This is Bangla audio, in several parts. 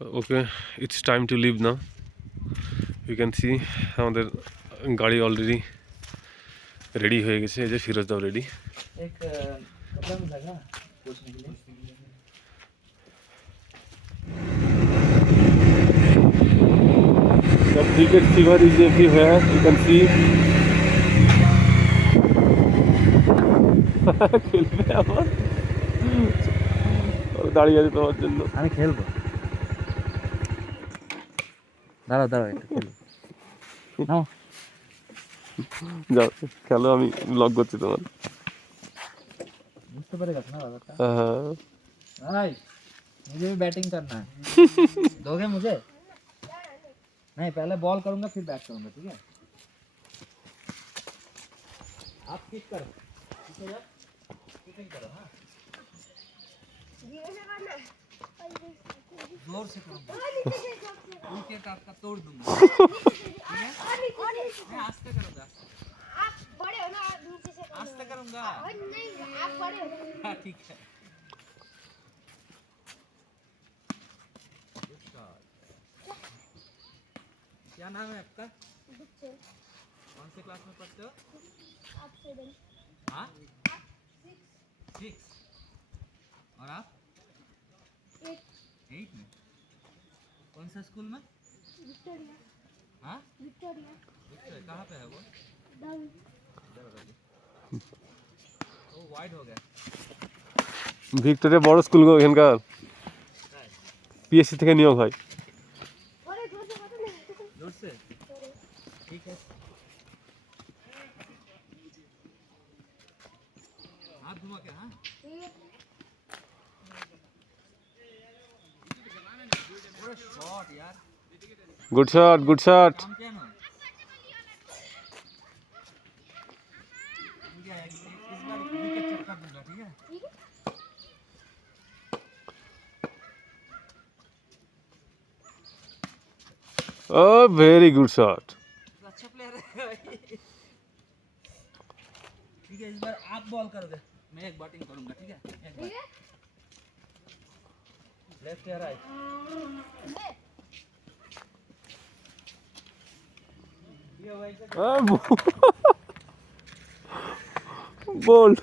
Okay, it's time to leave now. You can see আমাদের গাড়ি অলরেডি রেডি হয়ে গেছে। এই যে ফিরোজ দাও রেডি। एक कपड़ा मिलेगा पूछने के लिए। The cricket fever is everywhere. You can see. খেলবে আবার দাঁড়িয়ে আছে তোমার জন্য। আমি খেলবো, দাঁড়াও দাঁড়াও একটু খেলবো। নাও যাও খেলো, আমি ব্লগ করছি তোমার। बुझते पड़ेगा ना बाबा। হ্যাঁ भाई मुझे भी बैटिंग करना है। दोगे मुझे? नहीं, पहले बॉल करूंगा फिर बैट करूंगा, ठीक है? आप किक करो, ठीक है यार, किकिंग करो। हाँ जोर से करूंगा, विकेट आपका तोड़ दूंगा, ठीक है? मैं आस्ते करूंगा, आप बड़े हो ना, आप नीचे से करो। आस्ते करूंगा। नहीं, आप बड़े हो ना। हाँ ठीक है। Good shot. क्या नाम है आपका? बच्चे, कौन से क्लास में पढ़ते हो? आप 7, हाँ आप 6, 6। और आप 8, 8 में? कौन सा स्कूल में? विक्टोरिया, हाँ विक्टोरिया, कहाँ पे है वो? डाउन। वो वाइड हो गया। ভিক্টোরিয়া বড় স্কুল গো, এখানকার পিএসসি থেকে নিয়োগ হয়। अरे जोर से बता ना। जोर से, ठीक है। हाथ घुमा के। हाँ पूरा शॉट यार। Good shot, good shot. नाम क्या ना? मुझे इस बार विकेट चेक कर दूंगा, ठीक है? ठीक है। ও ভেরি গুড শট। तो अच्छा प्लेयर है भाई। ठीक है, इस बार आप बॉल करोगे, मैं एक बैटिंग करूंगा, ठीक है? एक ठीक है। लेफ्ट या राइट? ये वैसे बोल्ड।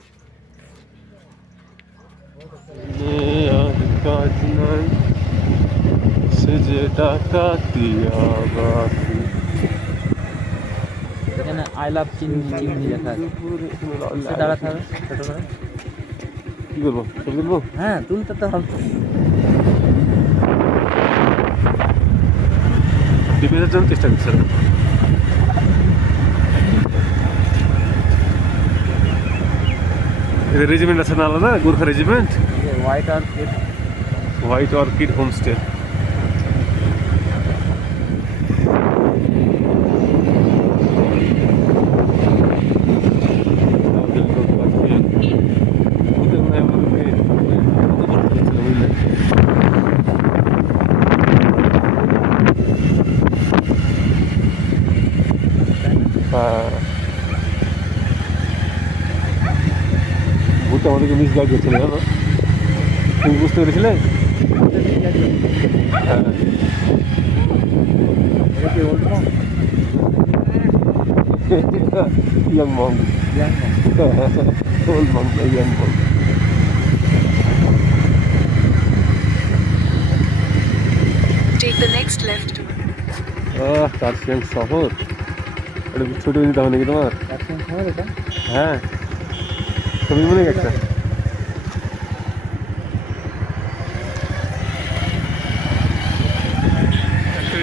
কাজ নাই সে যে টাকা দিয়া বাকি। এখানে আই লাভ চিমনি লেখা আছে। সে দাঁড়াতে হবে ছোট করে। কি করবো, ছবি তুলবো? হ্যাঁ তুলতে তো হবে। ডিফেন্সের জন্য চেষ্টা করছে। এদের রেজিমেন্ট আছে না আলাদা, Gorkha regiment. White orchid. White orchid homestay. ভূত আমাদেরকে মিস গাইড করছিল, জানো? তুমি বুঝতে পেরেছিলে? হ্যাঁ young Mong, old Mong, young Mong. Take the next left. Kurseong শহর। এটা ছোট নিতে হবে নাকি তোমার? হ্যাঁ ছবি মনে একটা।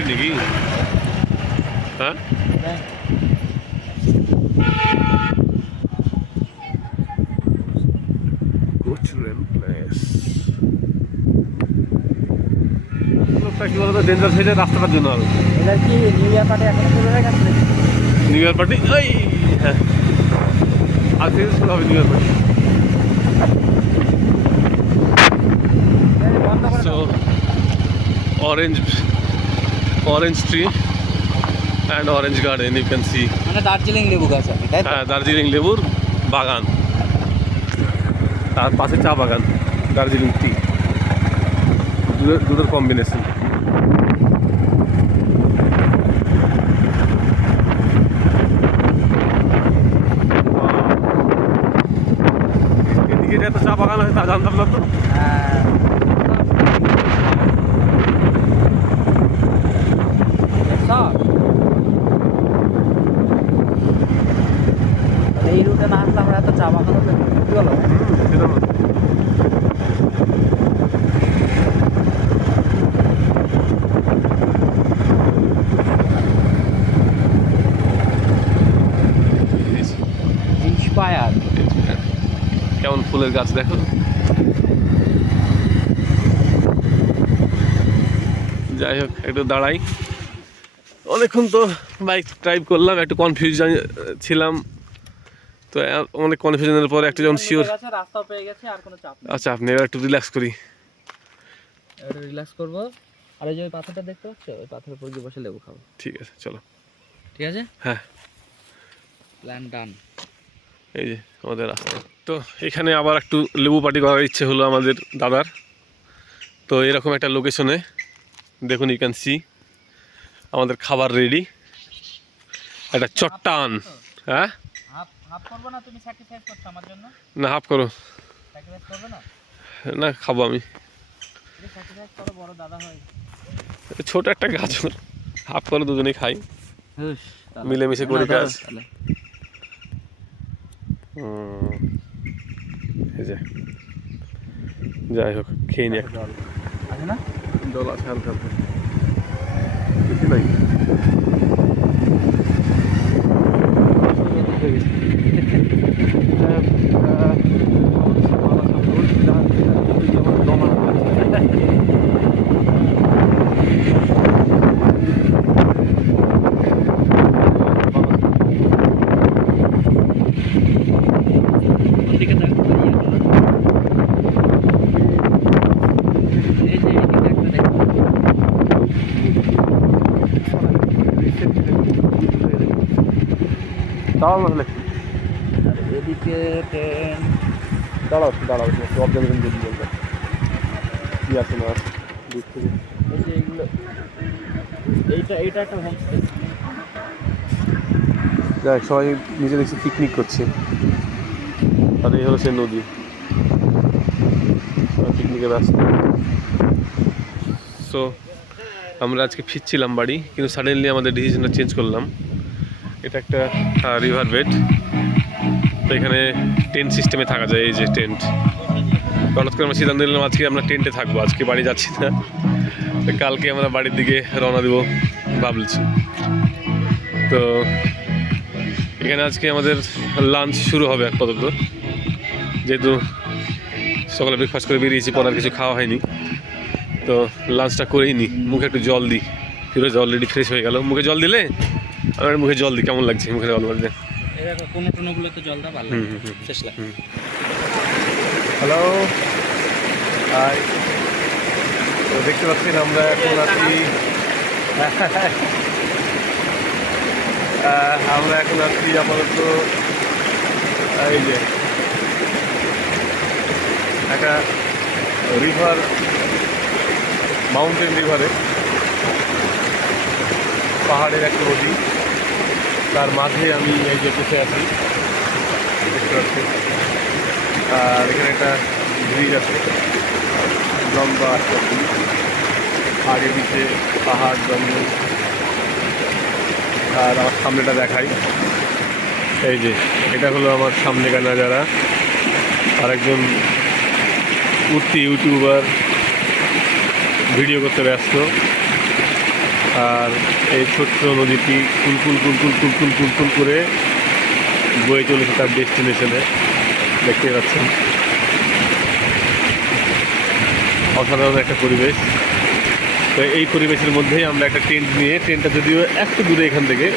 নাকি হ্যাঁ কি বলতো, ডেঞ্জার সাইডে রাস্তাটার জন্য হবে। এটা কি নিউ ইয়ার পার্টি এখনো শুরু হয়ে গেছে? নিউ ইয়ার পার্টি এই হ্যাঁ আজ থেকে শুরু হবে new year party. So orange tree and orange garden you can see. মানে দার্জিলিং লেবু গাছ আছে, তাই তো? হ্যাঁ দার্জিলিং লেবুর বাগান, তার পাশে চা বাগান, দার্জিলিং টি, দুটোর কম্বিনেশন। এদিকে যে এত চা বাগান আছে তা জানতাম না তো। হ্যাঁ সব এই রুটে না আসলে আমরা এত চা বাগানও কি হলো সেটা না। ইন্সপায়ার। কেমন ফুলের গাছ দেখো। যাই হোক একটু দাঁড়াই, অনেকক্ষণ তো বাইক ড্রাইভ করলাম, একটু কনফিউশন ছিলাম তো অনেক কনফিউশনের পরে একটু যখন শিওর রাস্তা পেয়ে গেছে আর কোনো চাপ নেই। আচ্ছা আপনি এবার একটু রিল্যাক্স করি। একটু রিল্যাক্স করবো আর এই যে ওই পাথরটা দেখতে পাচ্ছ ওই পাথরের উপর গিয়ে বসে লেবু খাবো। ঠিক আছে চলো। ঠিক আছে হ্যাঁ প্ল্যান ডান। এই যে আমাদের রাস্তা। তো এখানে আবার একটু লেবু পার্টি করার ইচ্ছে হলো আমাদের দাদার। তো এরকম একটা লোকেশনে দেখুন, ইউ ক্যান সি আমাদের খাবার রেডি, একটা চট্টান। হ্যাঁ হাফ হাফ করবো না, তুমি স্যাক্রিফাইস করছো আমার জন্য? না হাফ করো। স্যাক্রিফাইস করবে না? না খাবো আমি। স্যাক্রিফাইস করো, বড় দাদা হয়। ছোট একটা গাজর হাফ করে দুজনেই খাই, মিলেমিশে করি কাজ। এই যে যাই হোক খেয়ে নি একটা। আছে না জল আছে হালকা হালকা, কিছু নাই। ওদিকে দেখ এই যে এইদিকে একটা দেখ। দাঁড়াও না আর এদিকে ট্রেন। দাঁড়াও দাঁড়াও, অবজারভেশন যদি বলবে কি আছে না আছে দূর থেকে। এই যে এইগুলো এইটা একটা হোমস্টে। যাই সবাই নিজে দেখছি পিকনিক করছে, আর এই হলো সে নদী, পিকনিকে ব্যস্ত। সো আমরা আজকে ফিরছিলাম বাড়ি, কিন্তু সাডেনলি আমাদের ডিসিশনটা চেঞ্জ করলাম। এটা একটা রিভার বেড, তো এখানে টেন্ট সিস্টেমে থাকা যায়। এই যে টেন্ট, হঠাৎ করে আমরা সিদ্ধান্ত নিলাম আজকে আমরা টেন্টে থাকবো, আজকে বাড়ি যাচ্ছি না, তো কালকে আমরা বাড়ির দিকে রওনা দেবো ভাবছি। তো এখানে আজকে আমাদের লাঞ্চ শুরু হবে আপাতত, যেহেতু সকালে ব্রেকফাস্ট করে বেরিয়েছি, পর আর কিছু খাওয়া হয়নি, তো লাঞ্চটা করেই নি। মুখে একটু জল দিই, ফিরোজ অলরেডি ফ্রেশ হয়ে গেল। মুখে জল দিলে আমার মুখে জল দিই, কেমন লাগছে মুখে জল দিলে? এরকম কোনোগুলোতে জল দাও, ভালো শেষ লাগে। হ্যালো হাই, তো দেখতে পাচ্ছেন আমরা এখন আছি আপাতত এই যে একটা রিভার, মাউন্টেন রিভারে, পাহাড়ের একটা নদী, তার মাঝে আমি এই যে বসে আছি দেখতে পাচ্ছি। আর এখানে একটা ব্রিজ আছে, লম্বা একটা ব্রিজ, আগে পিছিয়ে পাহাড় জঙ্গল। আর আমার সামনেটা দেখাই, এই যে এটা হলো আমার সামনেকার নাজারা। আর একজন উঠতি ইউটিউবার ভিডিও করতে ব্যস্ত, আর এই ছোট্ট নদীটি কুলকুল কুলকুল কুলকুল কুলকুল করে বয়ে চলেছে তার ডেস্টিনেশনে, দেখতে পাচ্ছেন। অসাধারণ একটা পরিবেশ। তো এই পরিবেশের মধ্যেই আমরা একটা টেন্ট নিয়ে, টেন্টটা যদিও একটু দূরে এখান থেকে,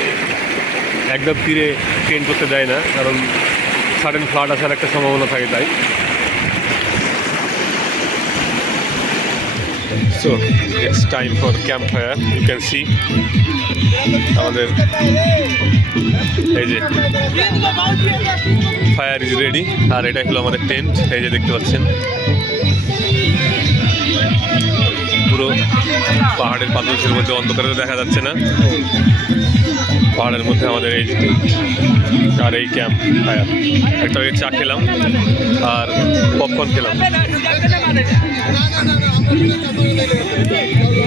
একদম তীরে টেন্ট করতে দেয় না, কারণ সাডেন ফ্লাড আসার একটা সম্ভাবনা থাকে তাই। So it's time for campfire. You can see আমাদের এই যে ফায়ার ইজ রেডি, আর এটাই হলো আমাদের টেন্ট। এই যে দেখতে পাচ্ছেন পুরো পুরো পাহাড়ের পাদদেশের মধ্যে অন্ধকারে দেখা যাচ্ছে না। পাহাড়ের মধ্যে আমাদের এই যে tent আর এই ক্যাম্প ফায়ার। একটা ওই চা খেলাম আর পপকর্ন খেলাম।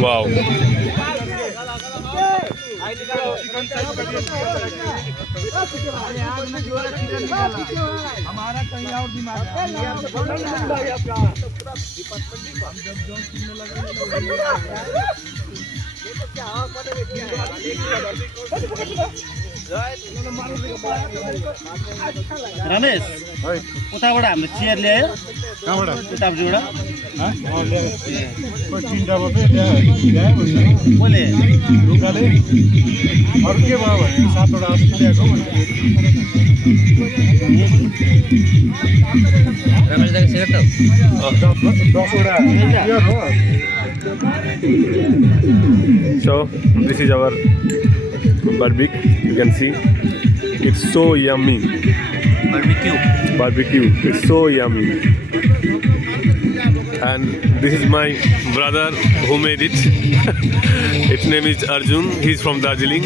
ওয়াও, रमेश उताबाट हाम्रो चियर ल्यायो उतापट्टिबाट कसले अरू के भयो भने 7वटा जस्तो ल्याएको रमेश दाई सिगरेट तो 10वटा क्लियर हो। so this is our barbecue. You can see it's so yummy. Barbecue, it's so yummy. And this is my brother who made it. Its name is Arjun. He's from Darjeeling.